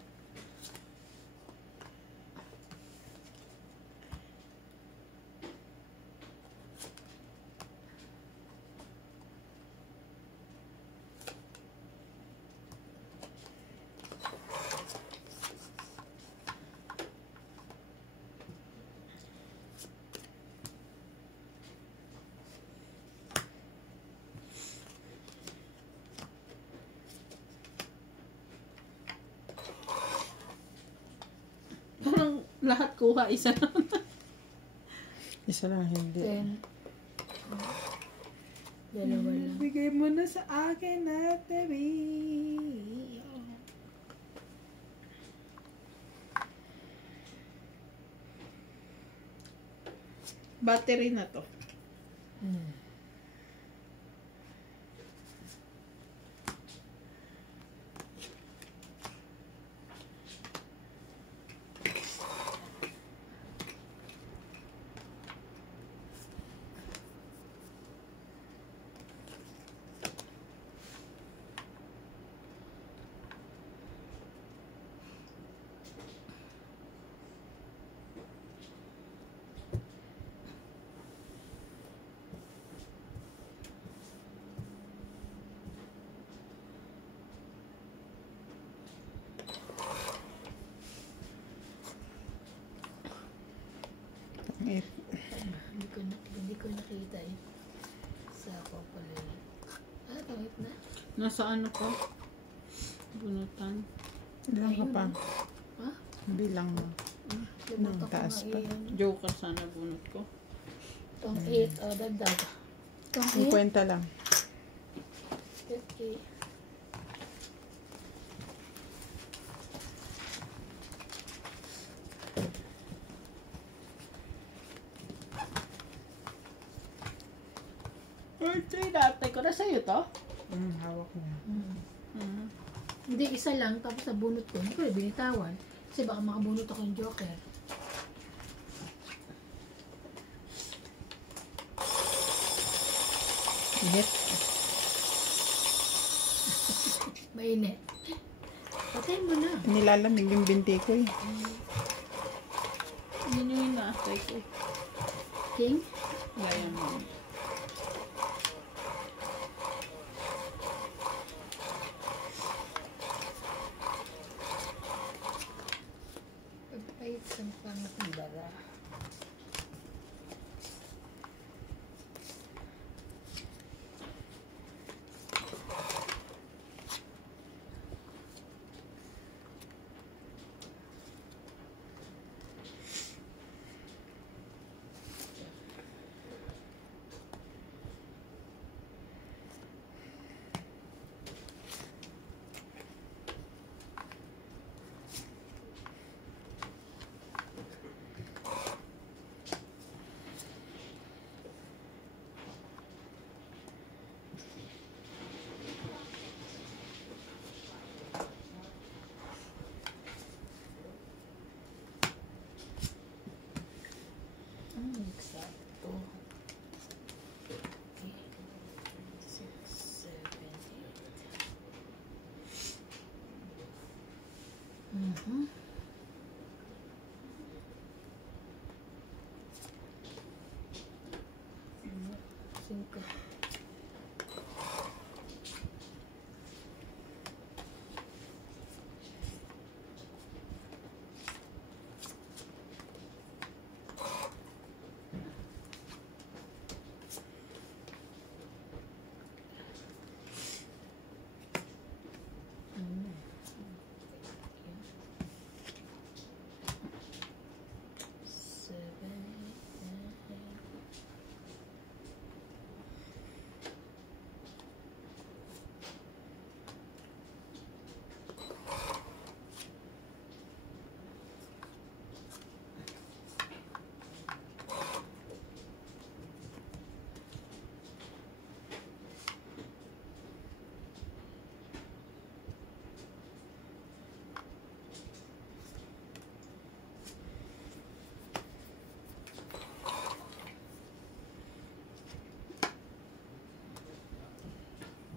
Parang lahat kuha, isa lang. Isa lang hindi. 10. Dalawa lang. Bigay mo na sa akin na tabi. Battery na to. Hmm. Eh, Hindi ko nakita eh. Sa ako pala yun. Ah, tawit na. Nasa ano ko? Bunutan. Ilang ka pa? Ha? Bilang mo. Limutan ko taas nga pa. iyan. Joker sana bunot ko. Tong 8, dagdag. Tong 8, 50 lang. 50. Birthday dati ko. Nasa iyo to? Hawak niya. Mm. Hindi, isa lang, tapos nabunot ko. Hindi ko rin binitawan. Kasi baka makabunot ako yung Joker. Init. Mainit. Patay mo na. Nilalamig yung binti ko eh. Yun yung inaasay ko. King? Gaya mo. Pagpahit sa pangkandara. Exacto. Okay. 6, 7, 8. Mhm. Cinco.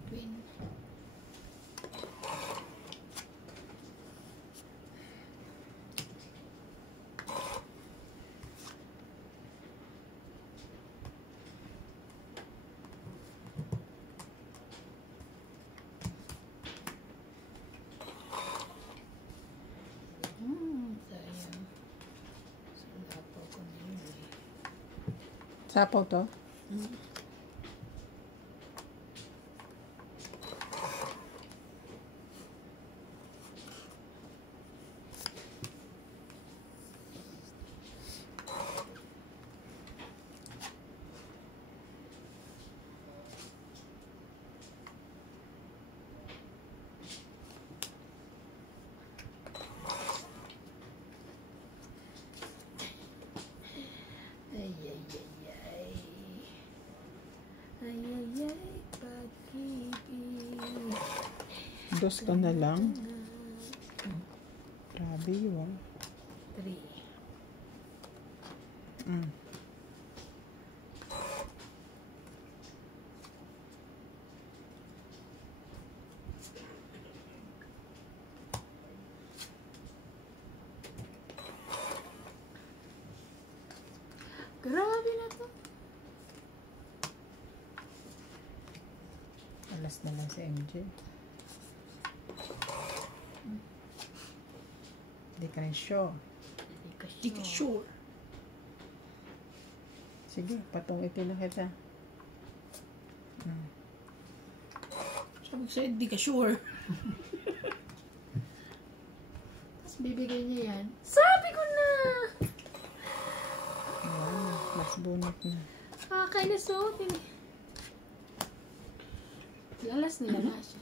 Twin. Sayang. Sulapaw ko na yun eh. Sapaw to? Ay, ay, ay, Dos ka na lang. Grabe yun. 3. Mm. Grabe na to. Alas na lang si MJ. Hindi ka rin sure. Hindi ka sure. Sige, patong-itin na kita. Sabi ko sa'yo, di ka sure. Tapos bibigay niya yan. Sabi ko na! Wow, mas bunot na. Kainis so. Lalas nila na siya.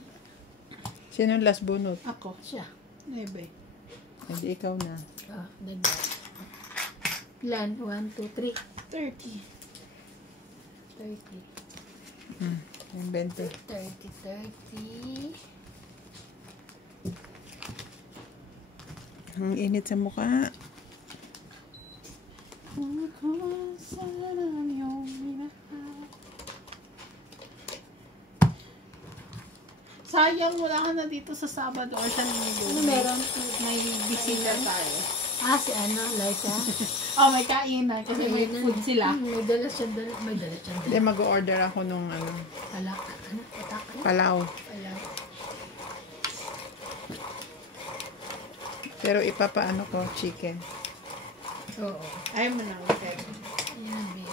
Sino ang last bunot? Ako. Siya. Nebe. Hindi ikaw na. Dagdag. Ilan? 1, 2, 3. 30. 30. Yung 20. 30. Ang init sa mukha. Sayang, wala ka na dito sa Sabado or sa Linggo. Ano meron? May bisita tayo. Si Liza. Oh, may kainan kasi may food sila. May dala siya. May dala siya. Hindi, mag-order ako nung Palak. Patak. palaw. Palak. Pero ipapaano ko, chicken. Oo. Ayaw mo na, okay. Ayan, beef.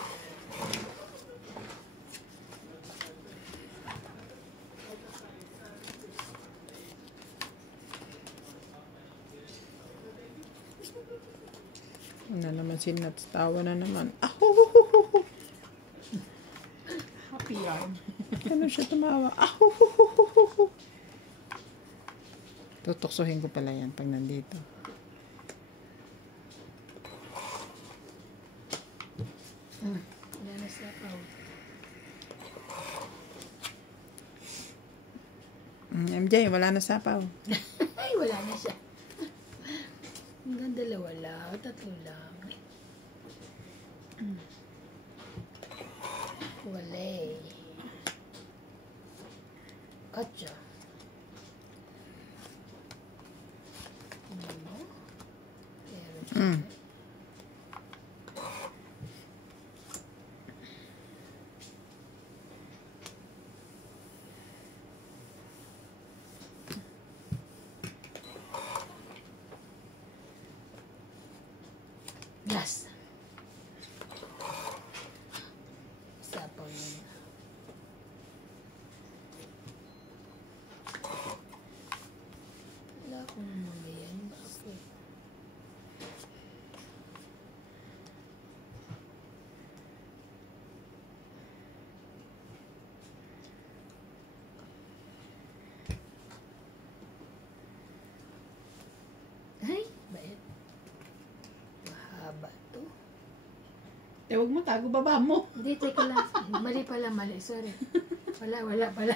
Ano naman si Nats, tawa na naman. Happy yarn. Ano siya tumawa? Tutuksohin ko pala yan pag nandito. Wala na siya pa. MJ, wala na sapaw. Ay, wala na siya. Hanggang dalawa lang. Tatlo lang. Wala eh. Katsa. Mm. Glass. Sapaw yun. Wala akong mamayan. Bakit? Ay, bait. Mahaba to. Eh, huwag mo tago baba mo. Hindi, teka lang. Mali pala, mali. Sorry. Wala pala.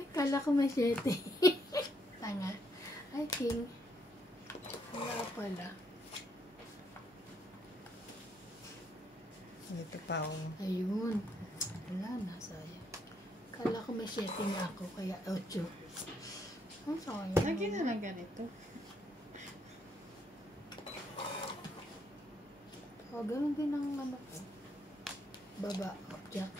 Akala ko machete. Tanga. I think. Wala pala. Ito pa ako. Ayun. Wala na, sayang. Akala ko machete nga ako, kaya 8. Ang sayang. Lagyan na lang ganito. Ganun din ang ano ko. Baba. Jack.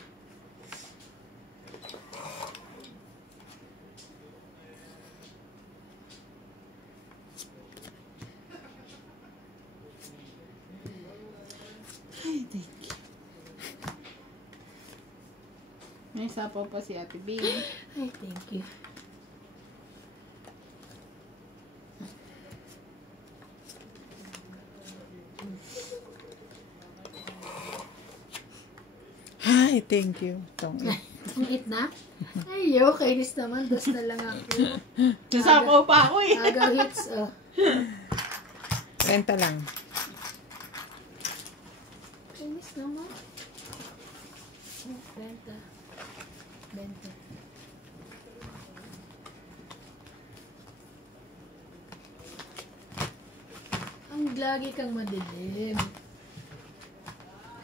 Ay, thank you. May sapaw pa si Ate Bing. Ay, thank you. Hi, thank you. Tong Ang it na? Ay, kainis naman. Dos na lang ako. Sasapaw pa ako eh. Agaw hits, renta lang. Kainis naman. Benta. lagi kang madilim.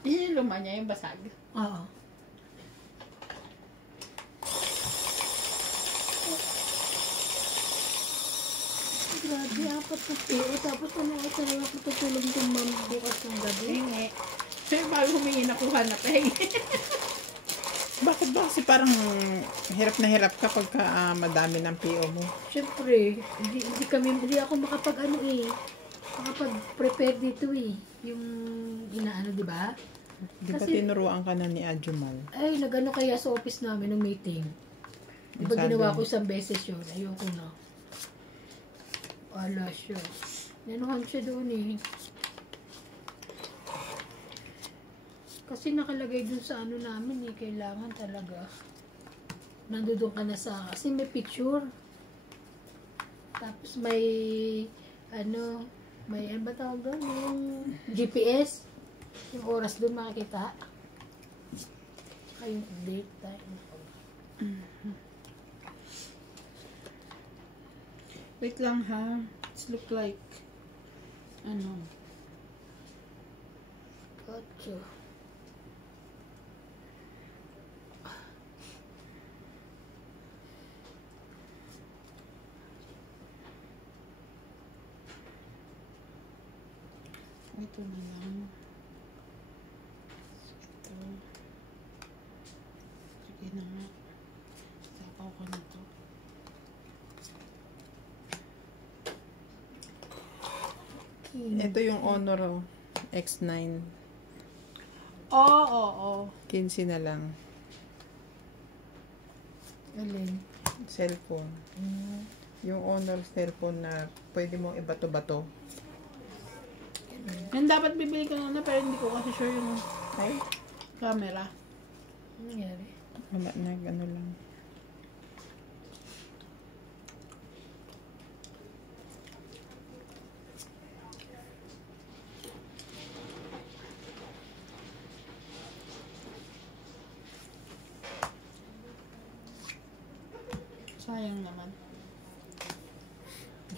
Yun yung luma niya, yung basag. Oo. Grabe, 4 na PO. Tapos ano ako talaga ako tutulog yung ma'am bukas ng gabi. Hingi. Sa'yo bago humingi nakuha na peg. Bakit ba? Kasi parang hirap na hirap ka pagka madami ng PO mo. Siyempre, hindi ako makapag-prepare dito eh. Yung inaano, di ba? Di ba Kasi- tinuruan ka na ni Ajumal? Ay, nagano kaya sa office namin ng meeting. Di ba Sabi ginawa mo? ko isang beses yun? Ayoko na. Wala siya. Nanuhan siya doon eh. Kasi nakalagay dun sa ano namin eh. Kailangan talaga. Nandudun ka na sa... Kasi may picture. Tapos may... Ano... May ano ba tawag doon? Yung GPS. Yung oras doon makikita. Tsaka yung date time. Wait lang ha. It look like, ano, Gotcha. ito na lang. Ito. Sige na nga. Takaw ko na to. Ito yung Honor X9. Oo. 15 na lang. Alin? Cellphone. Yung Honor cellphone na pwede mong ibato-bato. Yan dapat bibili ko na pero hindi ko kasi sure yung Ay, camera. Ano nangyari? wala na, ano lang. Sayang naman.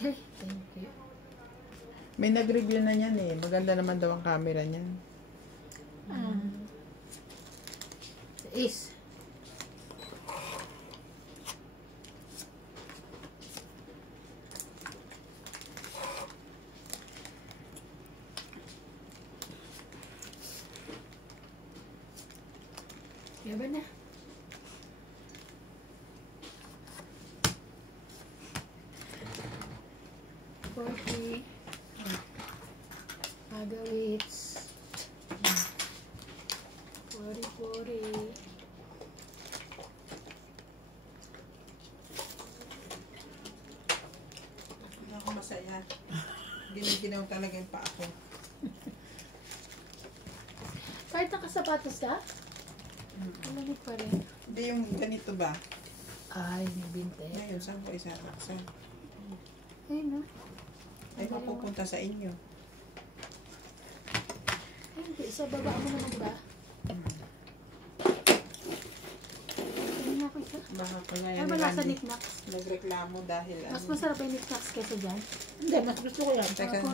Hey, thank you. May nag-review na niyan eh. Maganda naman daw ang camera niyan. Is. Kaya ba na? Forty. Agawits. 40. Hindi ako masaya. Giniginaw talaga yung pa ako. Kahit nakasapatos ka? Malamig pa rin. Hindi yung ganito ba? Ay, nagbinte. Ngayon, saan ko isa-aksan? Ay, no. Ay, mapupunta sa inyo. Ay, hindi. Sa baba mo naman ba? Hindi na ako isa. Baka pa Ay, ngayon wala sa knickknacks. nagreklamo dahil Mas masarap yung knickknacks kaysa dyan. Hindi, mas gusto ko yan. Teka. Ako,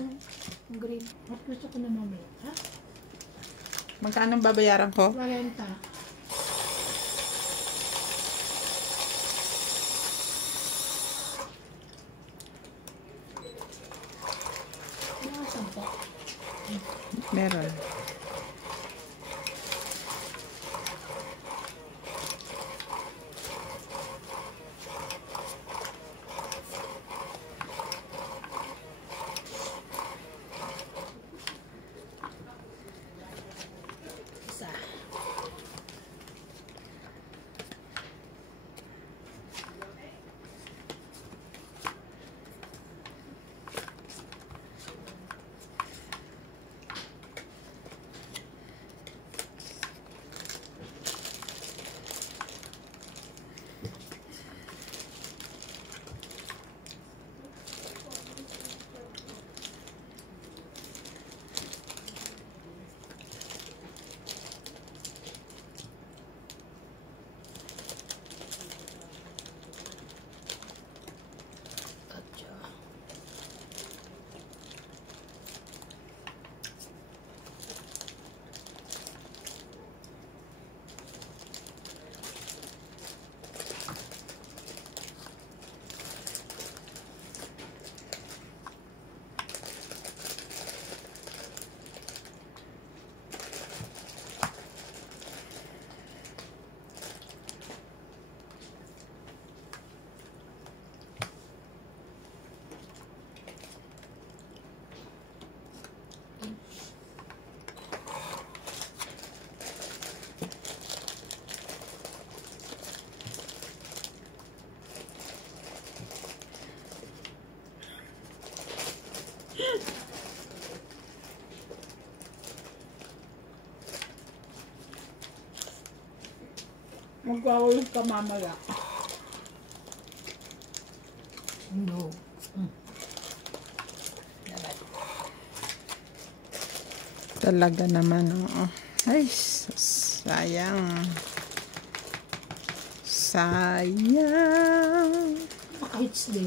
yung green. Mas gusto ko na mamaya. Ha? Magkano babayaran ko? 40. Mga 10. Meron. Isa. Magwawalog ka mamaya. No. Dapat. Talaga naman, oo. Ay, sayang. Sayang. Maka-hits din.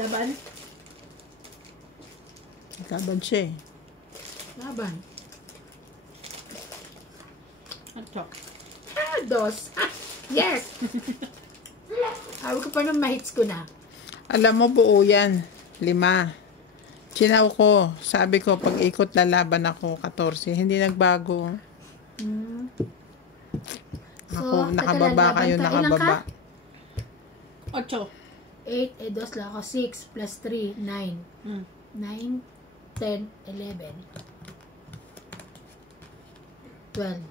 Laban. Laban siya eh. Laban. Ato. Dos. Yes! Awag ko pa nung mahits ko na. Alam mo, buo yan. 5. Chinaw ko. Sabi ko, pag ikot lalaban ako, 14. Hindi nagbago. Ako, So, nakababa teka kayo, lang, laban ka? nakababa. 8. 8, eh, dos lang ako. 6 plus 3, 9. 9, 10, 11. 12.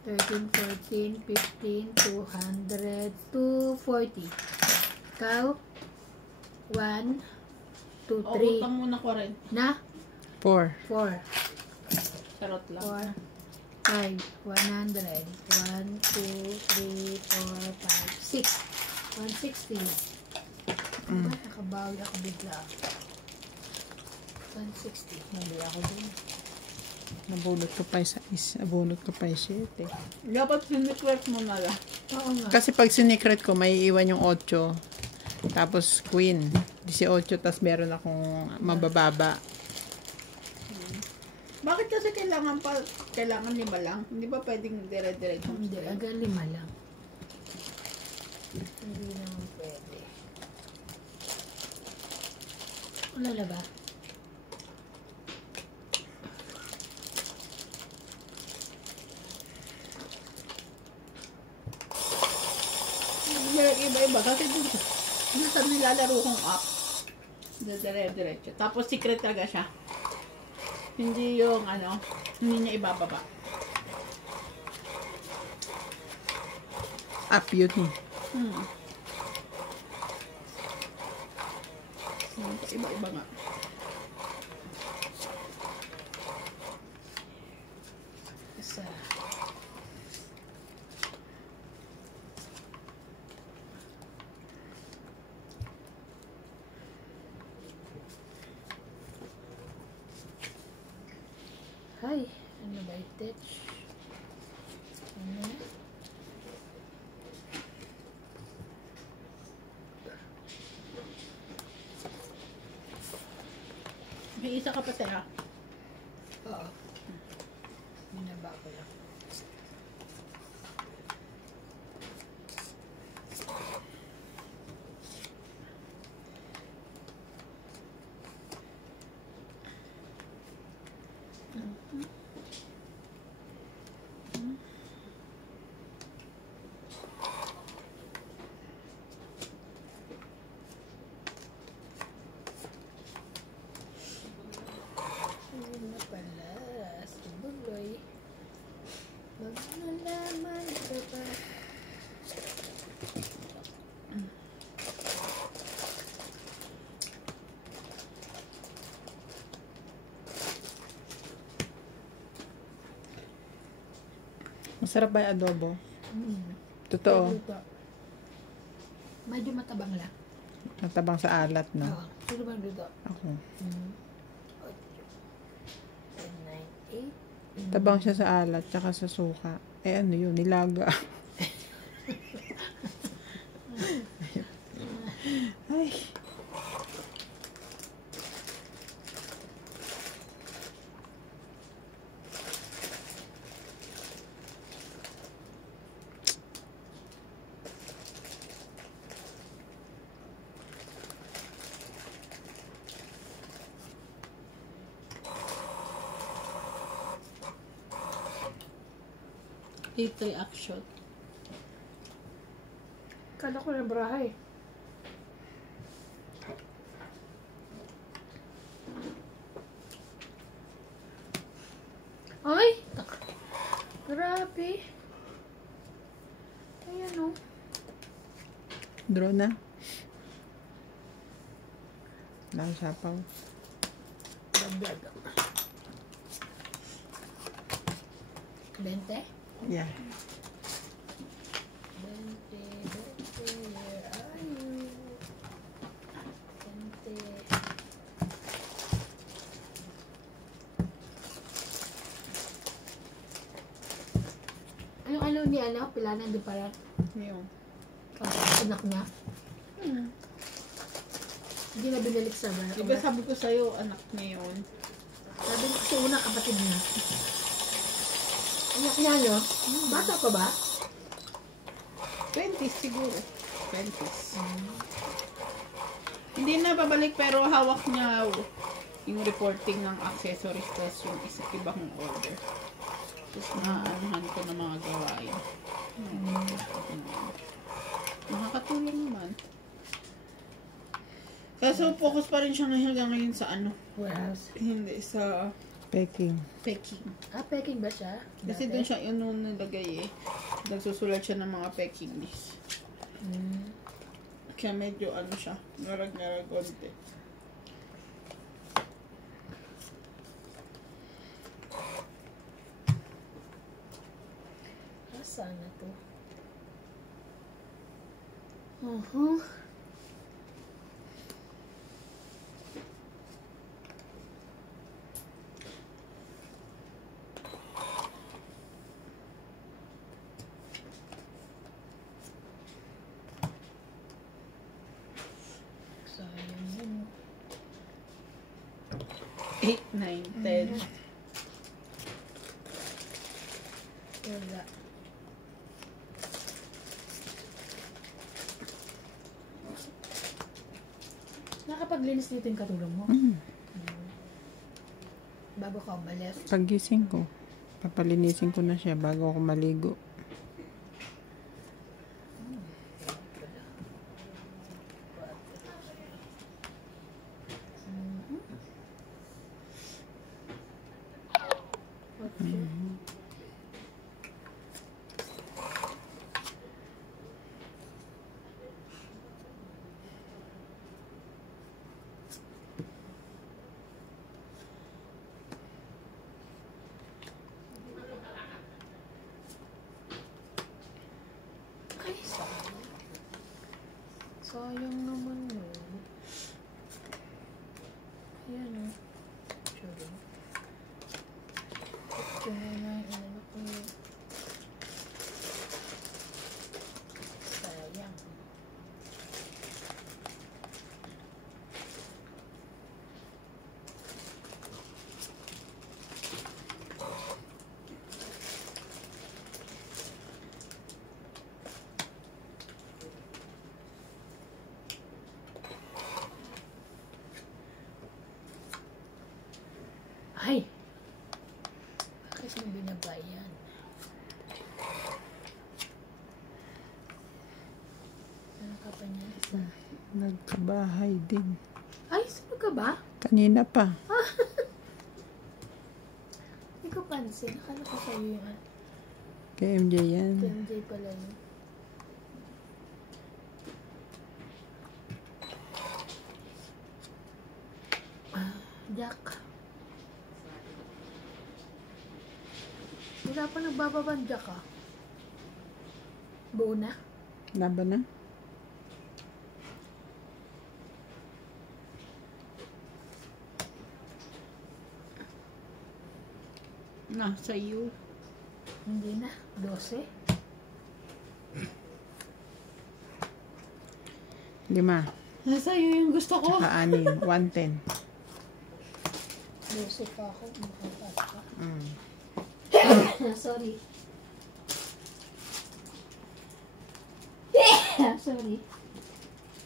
13, 14, 15, 200, 240. Ikaw? 1, 2, O, 3. utang muna ko rin. Na? 4. 4. Charot lang. 4, 5, 100, 1, 2, 3, 4, 5, 6, 160. Diba? Nakabawi ako bigla. 160. Mali ako din. Nabunot ko pa yung 6. Nabunot ko pa yung 7. Dapat sinikret mo na lang. Oo nga. Kasi pag sinikret ko, may iwan yung 8. Tapos queen. 18. Tapos meron akong mabababa. Bakit kasi kailangan 5 lang? Hindi ba pwedeng dire-diretso? Hindi, aga 5 lang. Hindi naman pwede. Wala na ba? Iba-iba. Kasi dun sa nilalaro kong app, dire-diretso. Tapos secret talaga siya. Hindi yung hindi niya ibababa. Up yun eh. Iba-iba nga. Isa. Ay, ano ba ito? Ano? May isa ka pa tayo. Oo. Binaba ko lang. Ayun na pala, si Buloy. Magnalaman ka ba? Masarap ba yung adobo? Totoo. Ito. Medyo matabang lang. Natabang sa alat, no? Oo. Sino bang luto? Ako. 10, 9, 8. Tabang siya sa alat, tsaka sa suka. Eh ano yun, nilaga. Ay. Heat reaction. Kala ko na brahay. Ay! Grabe. Ayan o. Draw na. Lang sapaw. Dagdag. 20? Yeah. 20, where are you? 20. Anong ano ni ano? Pila nandun para Yung. anak niya? Hindi na binalik sa bar. Diba sabi ko sa'yo, anak niya yun. Sabi niya kasi una kapatid niya. Anak niya, no? Bata pa ba? 20s siguro. 20s. Hindi na babalik pero hawak niya yung reporting ng accessories tapos yung iba kong order. Tapos naanuhan ko ng mga gawain. Nakakatulong naman. Kaso focus pa rin siya hanggang ngayon sa ano. Warehouse. Hindi sa Peking. packing. Peking ba siya? Kasi Dati? doon siya yun nung nilagay eh. Nagsusulat siya ng mga packing list. Kaya medyo ano siya, ngarag-ngarag konti. Saan na to? Sayang yun. 8, 9, 10. Wala. Nakapaglinis dito yung katulong mo? Bago ka umalis. Pagising ko, papalinisin ko na siya bago ako maligo. Ay, sayang. Sayang naman yun. Ayan o. Sure. Ito na na yung ano ko yun. Sayang. Ay! Bakit mo binabayan? Ano ka pa niya isa? Nagkabahay din. Ay, saan ka ba? Kanina pa. Hindi ko pansin. Akala ko sa'yo yung Kay MJ yan. TMJ pala yun. Jack. Wala pa nagbababang Jack ah. Buo na? Laban na? Nasa iyo. Hindi na. 12? 5. Nasa iyo yung gusto ko. Saka 6. 110. 12 pa ako. Makapas pa. Mm. Sorry. Sorry.